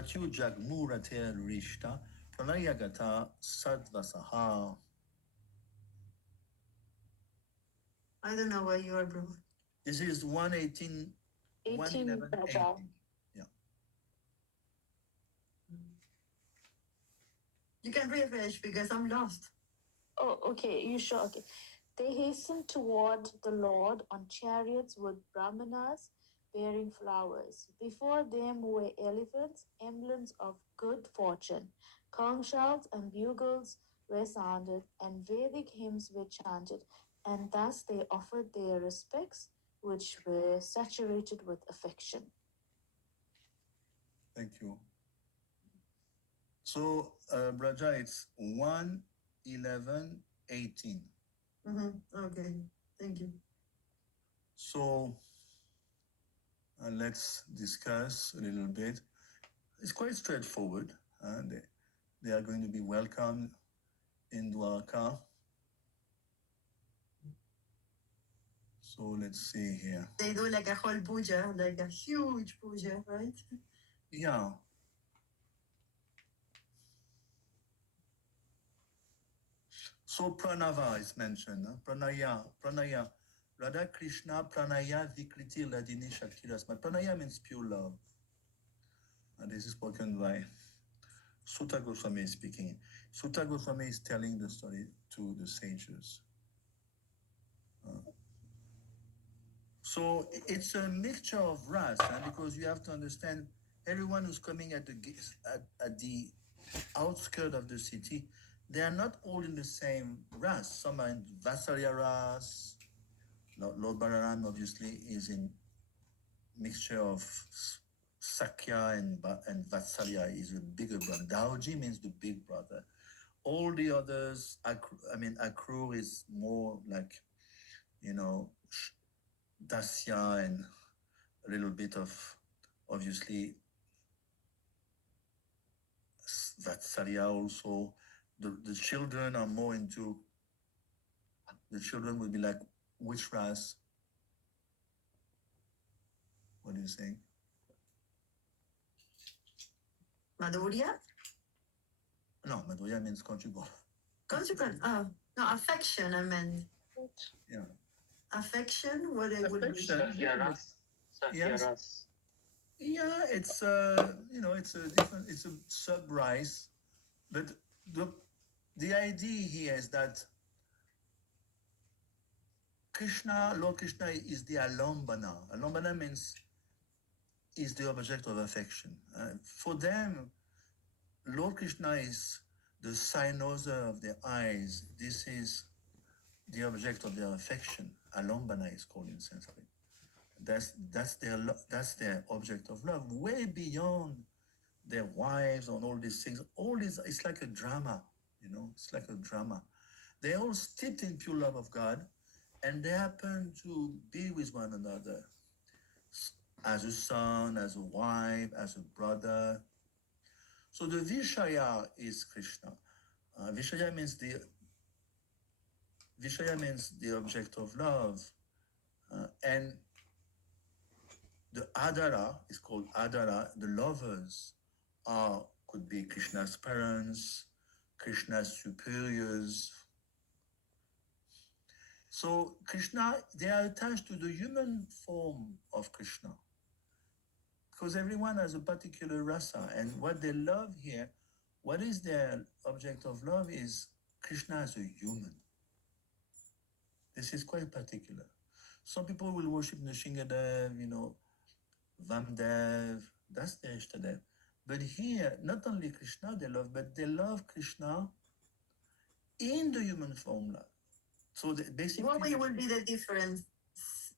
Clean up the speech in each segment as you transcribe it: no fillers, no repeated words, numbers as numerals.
Pratyu Jagmurate Rishta Pranayagata Sadvasaha. I don't know where you are, bro. This is 118, 111, 18. Yeah. You can refresh because I'm lost. Oh, okay. You sure? Okay. They hastened toward the Lord on chariots with brahmanas bearing flowers. Before them were elephants, emblems of good fortune. Conch shells and bugles were sounded, and Vedic hymns were chanted, and thus they offered their respects, which were saturated with affection. Thank you. So, Braja, it's 1, 11, 18. Okay, thank you. So, let's discuss a little bit. It's quite straightforward. They are going to be welcomed in Dwarka. So let's see here. They do like a whole puja, like a huge puja, right? Yeah. So Pranava is mentioned. Pranaya. Radha Krishna Pranaya Vikriti Ladini Shakti Rasma. Pranaya means pure love. And this is spoken by Sutta Goswami speaking. Sutta Goswami is telling the story to the sages. So it's a mixture of ras, because you have to understand everyone who's coming at the outskirts of the city, they are not all in the same ras. Some are in Vatsalya ras. Lord Balaram obviously is in mixture of Sakya and Vatsalya. Is a bigger brother. Daoji means the big brother. All the others, Akrur is more like, Dasya and a little bit of, obviously, Vatsalya also. The children are more into, the children will be like, which ras? What do you think? Madhurya? No, Madhurya means conjugal. Conjugal. Oh, no, affection, I meant. Yeah. Affection? What it would be? Yes. Yeah, it's it's a sub-rise, but the idea here is that Lord Krishna is the alambana. Alambana means is the object of affection. For them, Lord Krishna is the cynosure of their eyes. This is the object of their affection. Alambana is called in Sanskrit. That's their object of love, way beyond their wives and all these things. All this, it's like a drama, it's like a drama. They're all steeped in pure love of God, and they happen to be with one another as a son, as a wife, as a brother. So the Vishaya is Krishna. Vishaya means the object of love, and the Adara is called Adara. The lovers could be Krishna's parents, Krishna's superiors. So Krishna, they are attached to the human form of Krishna, because everyone has a particular rasa, and what they love here, what is their object of love is Krishna as a human. This is quite particular. Some people will worship Nrsingadev, Vamdev, that's their Ishtadev. But here, not only Krishna they love, but they love Krishna in the human form. So basically, what would be the difference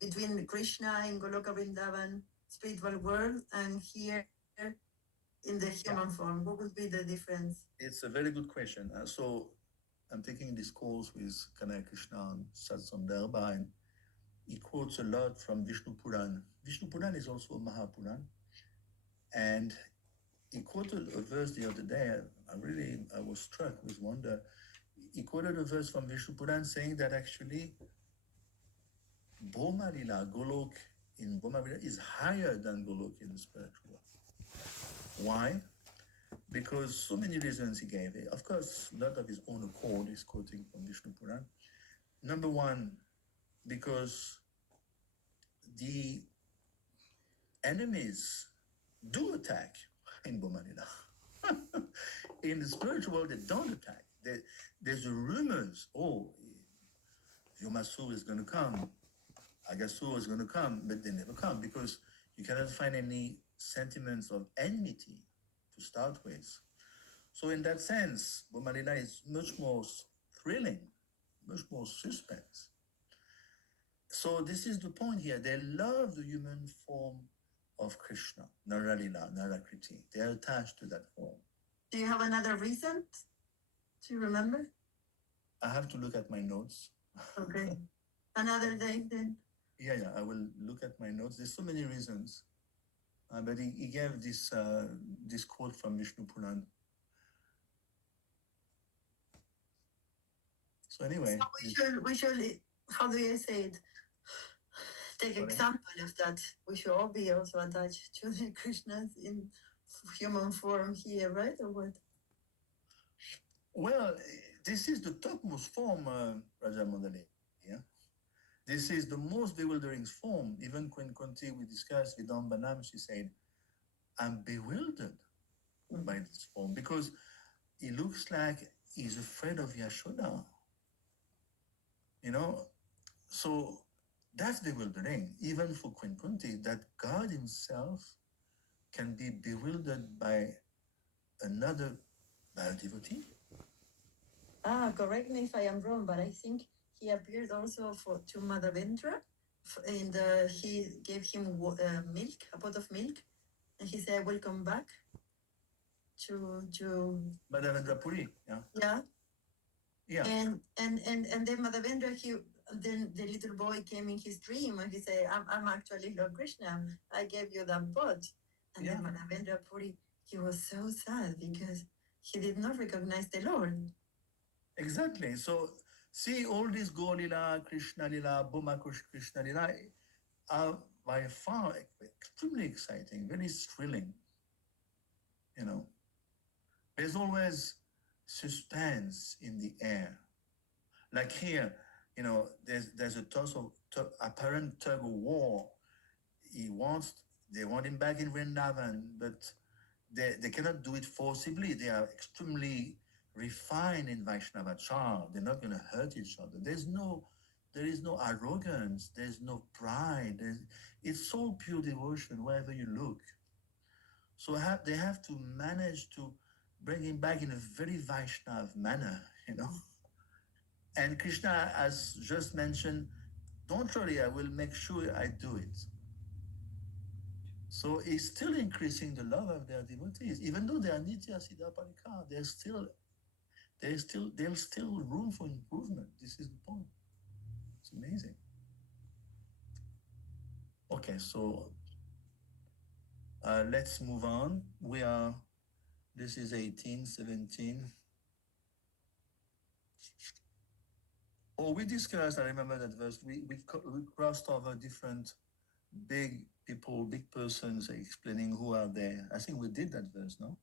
between Krishna in Goloka Vrindavan spiritual world and here in the human form? What would be the difference? It's a very good question. So I'm taking this course with Kanaya Krishna and Satsandarbha, and he quotes a lot from Vishnu Puran. Vishnu Puran is also a Mahapuran, and he quoted a verse the other day. I was struck with wonder. He quoted a verse from Vishnu Puran saying that actually Brahma Lila, Golok in Brahma Lila is higher than Golok in the spiritual world. Why? Because so many reasons he gave. Of course, not of his own accord, he's quoting from Vishnu Puran. Number one, because the enemies do attack in Bomanila. In the spiritual world, they don't attack. There's rumors, oh, Yomasu is going to come, Agasu is going to come, but they never come because you cannot find any sentiments of enmity to start with. So in that sense, Bomalila is much more thrilling, much more suspense. So this is the point here. They love the human form of Krishna, Naralila, Narakriti. They are attached to that form. Do you have another reason? Do you remember? I have to look at my notes. Okay. Another day then. Yeah, I will look at my notes. There's so many reasons. But he gave this quote from Vishnu Puran. So anyway, so we should, how do you say it? Take Sorry? example of that. We should all be also attached to the Krishnas in human form here, right? Or what? Well, this is the topmost form, Raja Mandali. Yeah, this is the most bewildering form. Even Queen Kunti, we discussed with Banam, she said, "I'm bewildered by this form because it looks like he's afraid of Yashoda." You know, so that's bewildering, even for Queen Kunti, that God Himself can be bewildered by another devotee. Correct me if I am wrong, but I think he appeared also to Madhavendra. And he gave him milk, a pot of milk, and he said, "I will come back to Madhavendra Puri, yeah. Yeah. Yeah. And then Madhavendra, then the little boy came in his dream and he said, I'm actually Lord Krishna. I gave you that pot. And then Madhavendra Puri, he was so sad because he did not recognize the Lord. Exactly. So see, all these Golila, Krishna Lila, Bhuma Krishna Lila are by far extremely exciting, very thrilling. You know, there's always suspense in the air. Like here, you know, there's a apparent tug of war. They want him back in Vrindavan, but they cannot do it forcibly. They are extremely refined in Vaishnavachar. They're not going to hurt each other. There is no arrogance. There's no pride. It's so pure devotion wherever you look. So they have to manage to bring him back in a very Vaishnav manner, you know. And Krishna has just mentioned, don't worry, I will make sure I do it. So he's still increasing the love of their devotees, even though they are Nitya Siddha Parika. There's still room for improvement. This is the point. It's amazing. Okay, so let's move on. This is 18, 17. Oh, we discussed, I remember that verse, we crossed over different big people, big persons explaining who are there. I think we did that verse, no?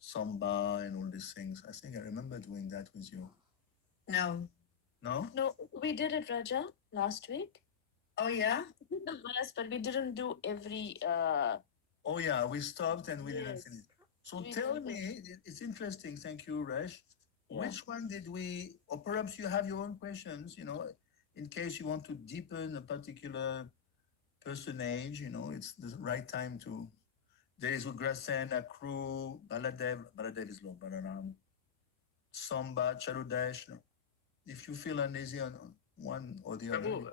Samba and all these things. I think I remember doing that with you. No. No? No, we did it, Raja, last week. Oh, yeah? We did the verse, but we didn't do every. Oh, yeah, we stopped and we didn't Yes. finish. So We tell didn't me, it's interesting. Thank you, Resh. Yeah. Which one did we, or perhaps you have your own questions, you know, in case you want to deepen a particular personage, you know, it's the right time to. There is Ugrasen, Akru, Baladev is Lord Balaram, Samba, Charudesh. If you feel uneasy on one or the other. Prabhu,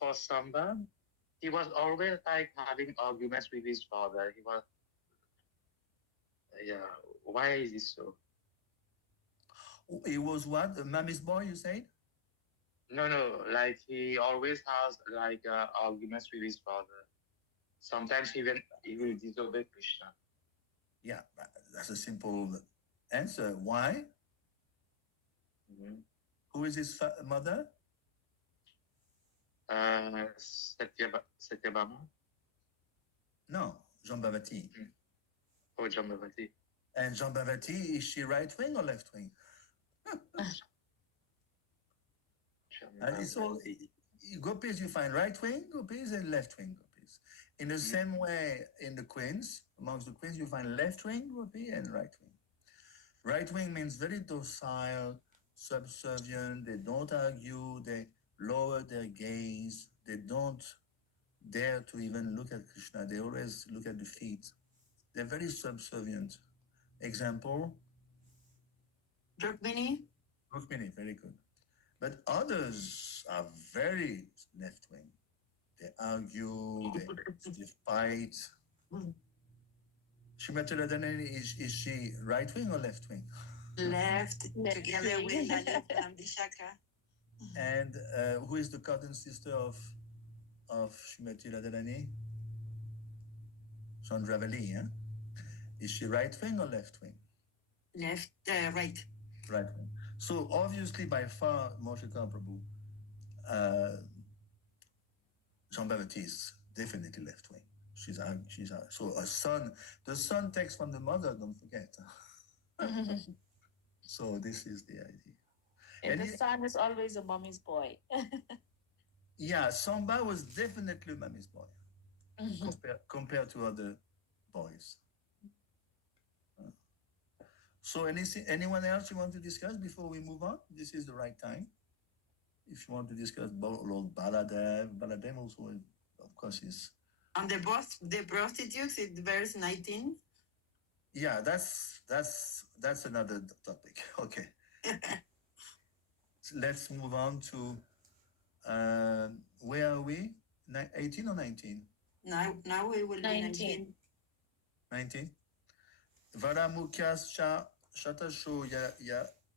for Samba, he was always like having arguments with his father. He was, yeah. Why is it so? He was what? A mommy's boy, you said? No, like he always has like arguments with his father. Sometimes he will disobey Krishna. Yeah, that's a simple answer. Why? Mm-hmm. Who is his mother? Satyabhama. No, Jean Bhavati. Oh, Jambavati. And Jambavati, is she right wing or left wing? It's all gopis. You find right wing gopis and left wing gopis. In the same way, in the queens, amongst the queens, you find left wing gopi and right wing. Right wing means very docile, subservient. They don't argue. They lower their gaze. They don't dare to even look at Krishna. They always look at the feet. They're very subservient. Example, Rukmini? Rukmini, very good. But others are very left wing. They argue, they fight. Srimati Radharani, is she right wing or left wing? Left, Left together wing. with Lalita and Vishaka. And who is the cousin sister of Srimati Radharani? Chandravali, yeah? Is she right wing or left wing? Left, right. Right wing. So obviously, by far, Moshika Prabhu, Jambavati is definitely left wing. So a son, the son takes from the mother, don't forget. So this is the idea. And the son is always a mommy's boy. Yeah, Samba was definitely mommy's boy compared to other boys. So anyone else you want to discuss before we move on? This is the right time. If you want to discuss Lord Baladev also, of course, is. On the prostitutes, it's verse 19. Yeah, that's another topic. Okay. So let's move on to where are we? 18 or 19? Now we will 19. 19. Varamukyascha shatasho ya